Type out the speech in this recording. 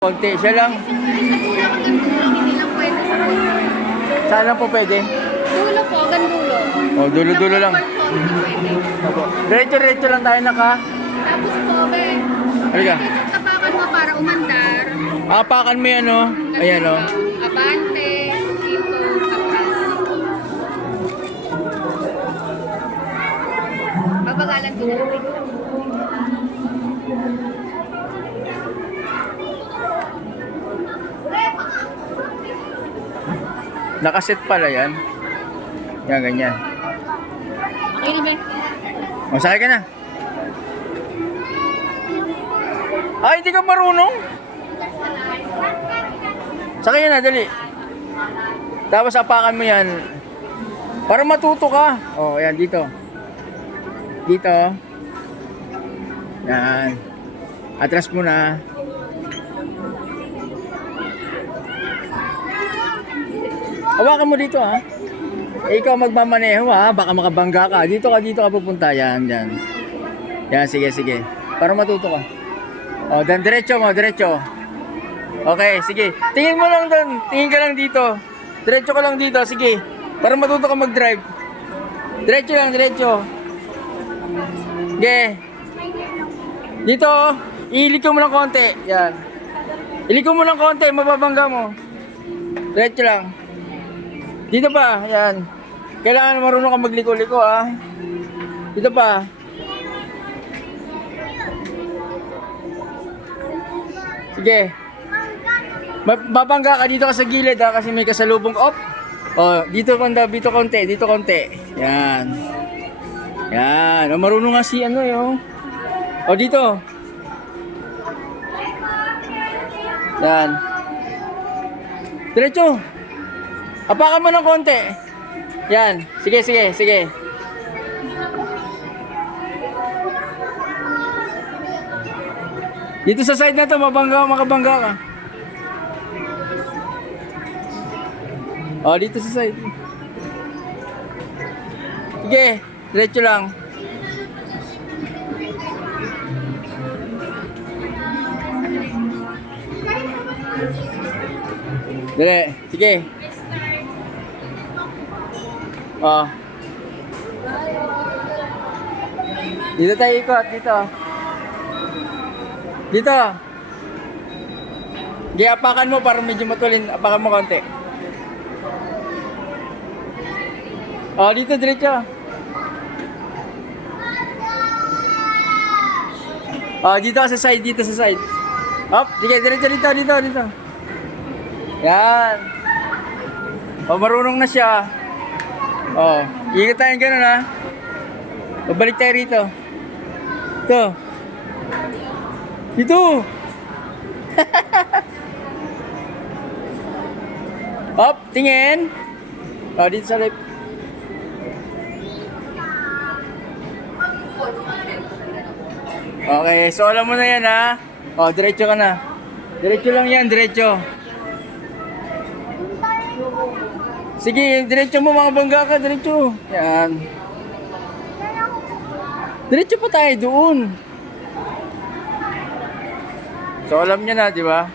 Konti, siya lang. Hindi lang pwede sa dulo. Saan lang po pwede? Dulo po, hanggang dulo. Oh, dulo-dulo lang. Sa part po, hindi pwede. Opo. Diretso-diretso lang tayo naka. Tapos po, Halika. tapakan mo para umandar. Apakan mo yan, oh. Ayan, oh. Abante, dito, atras. Babagalan ko na. Nakaset pala yan. Yan, ganyan. Okay na ba? Masakay ka na. Ay, hindi ka marunong. Sakay na, dali. Tapos apakan mo yan. Para matuto ka. Oh, ayan, dito. Dito. Yan. Atras mo na. Hawakan mo dito, ha. Eh, ikaw magmamaneho, ha. Baka makabangga ka. Dito ka pupunta. Yan, yan. Yan, sige, sige. Para matuto ka. O, dan diretso mo, diretso. Okay, sige. Tingin mo lang doon. Tingin ka lang dito. Diretso ka lang dito, sige. Para matuto ka mag-drive. Diretso lang, diretso. Sige. Dito, iilik mo lang konti. Yan. Ilik mo lang konti, mababangga mo. Diretso lang. Dito pa, yan. Kailangan marunong ka magliko-liko, ha. Dito pa. Sige. Mabangga ka dito ka sa gilid, ha, kasi may kasalubong op. Oh, dito banda, dito konti, dito konti. Yan. Yan. Oh, marunong nga si ano, yo. Oh, dito. Yan. Diretso. Apakan mo ng konti. Yan. Sige, sige, sige. Dito sa side na to, makabangga ka. Oh, dito sa side. Sige, diretso lang. Dire, sige. Oh. Dito tayo ikot, dito. Dito. Di apakan mo para medyo matulin, apakan mo konti. Oh, dito diretso. Oh, dito sa side, dito sa side. Hop, sige, diretso dito. Yan. Oh, marunong na siya. Oh, ingat tayo ganun, ha. Babalik tayo rito. Ito. Dito. Hop, tingin. Oh, dito sa left. Okay, so alam mo na yan, ha. Oh, diretso ka na. Diretso lang yan, diretso. Sige, diretso mo, mga bangga ka, diretso. Yan. Diretso pa tayo doon. So alam niya na, di ba?